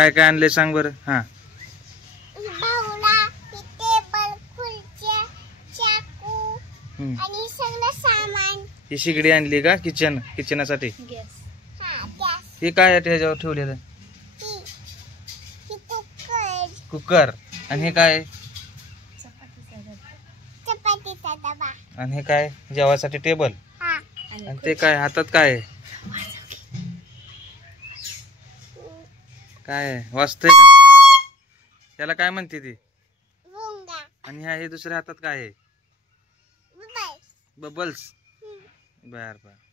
काय काय आणले सांग बरं. हा बाहुला, टेबल, खुर्च्या, चाकू आणि सगळं सामान. ही शिगडी आणली का किचनासाठी. गॅस. हा गॅस. हे काय आहे ह्याच्यावर ठेवलेलं. ही कुकर. आणि हे काय. चपातीचा डबा. आणि हे काय जेवायसाठी टेबल. हा. आणि ते काय हातात काय आहे. काय आहे वाजतंय का. त्याला काय म्हणते ती. भुंगा. आणि हे दुसऱ्या हातात काय आहे. बबल्स. बबल्स. बर बर.